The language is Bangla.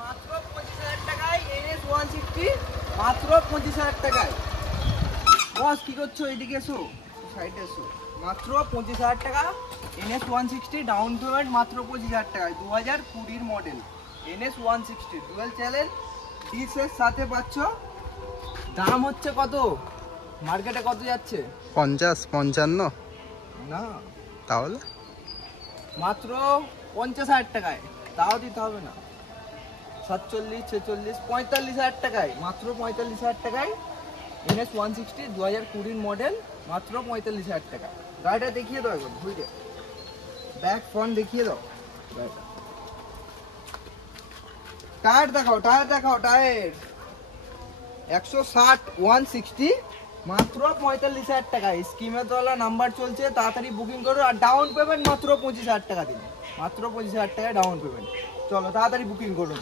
মাত্র 25,000 টাকায় NS 160, মাত্র 25,000 টাকায়। বস কি করছো? এদিকে এসো, সাইডে এসো। মাত্র 25,000 টাকা NS 160, ডাউন পেমেন্ট মাত্র 25,000 টাকায়। 2020 মডেল NS 160 ডুয়েল চ্যানেল ডিসের সাথে পাচ্ছ। দাম হচ্ছে কত? মার্কেটে কত যাচ্ছে? 50-55 না, তাহলে মাত্র 50,000 টাকায়। তাও দিতে হবে না। 47, 46, 45,000 টাকায়, মাত্র 45,000 টাকায় NS 160 2020 মডেল, মাত্র 45,000 টাকা। গাড়িটা দেখিয়ে দাও একবার ঘুরে, ব্যাক ফ্রন্ট দেখিয়ে দাও গাড়িটা। টায়ার দেখাও, টায়ার দেখাও, টায়ার 160 160, মাত্র 45,000 টাকায়। স্কিমে তোলা নাম্বার চলছে, তাড়াতাড়ি বুকিং করো। আর ডাউন পেমেন্ট মাত্র 25,000 টাকা দিন, মাত্র 25,000 টাকায় ডাউন পেমেন্ট। চলো তাড়াতাড়ি বুকিং করুন।